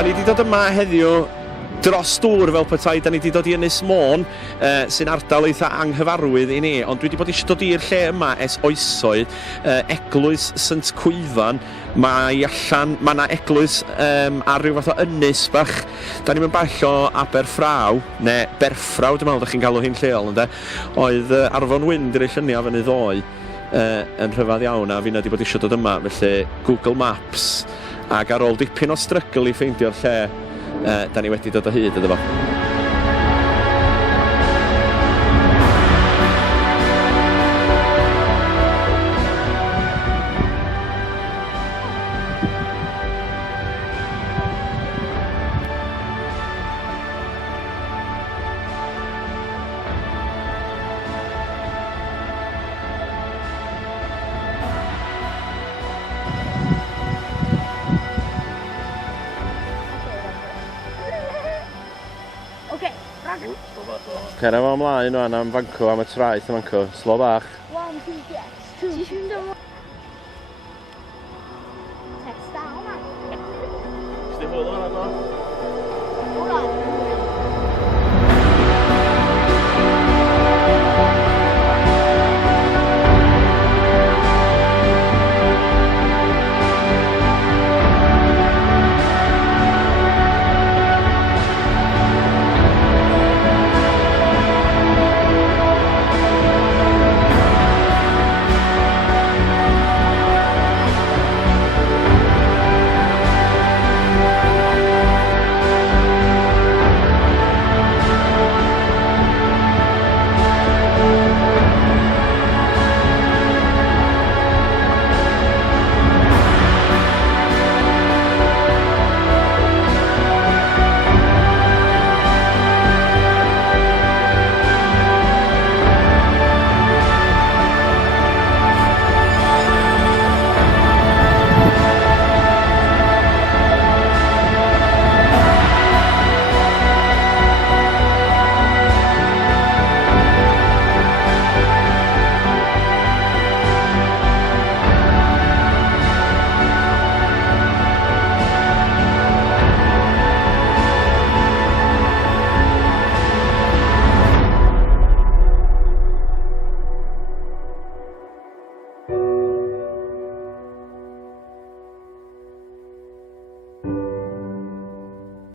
da ni wedi dod yma heddiw dros dŵr fel petai, da ni wedi dod i Ynys Môn, sy'n ardal eitha anghyfarwydd i ni, ond dwi wedi bod eisiau dod i'r lle yma ers oesoedd, eglwys Synt Cwyfan, mae yna eglwys ar ryw fath o ynys bach, da ni'n mynd bell o Aberffraw, neu Berffraw, dwi'n meddwl, da chi'n galw hi'n lleol, ynddo? Oedd Arfon Wyn di'r lluniau fyny ddoe, yn rhyfedd iawn, a fi wedi bod eisiau dod yma, felly Google Maps, ac ar ôl dipyn o strygl i ffeindio'r lle, da ni wedi dod o hyd iddo fo. Cera fo ymlaen o'n am Fancw, am y traeth am Fancw, slo bach. 1, 2, 3, 2. 继续的吗 ？Text down 啊。 Sti hwyl o'n adno? Hwyl.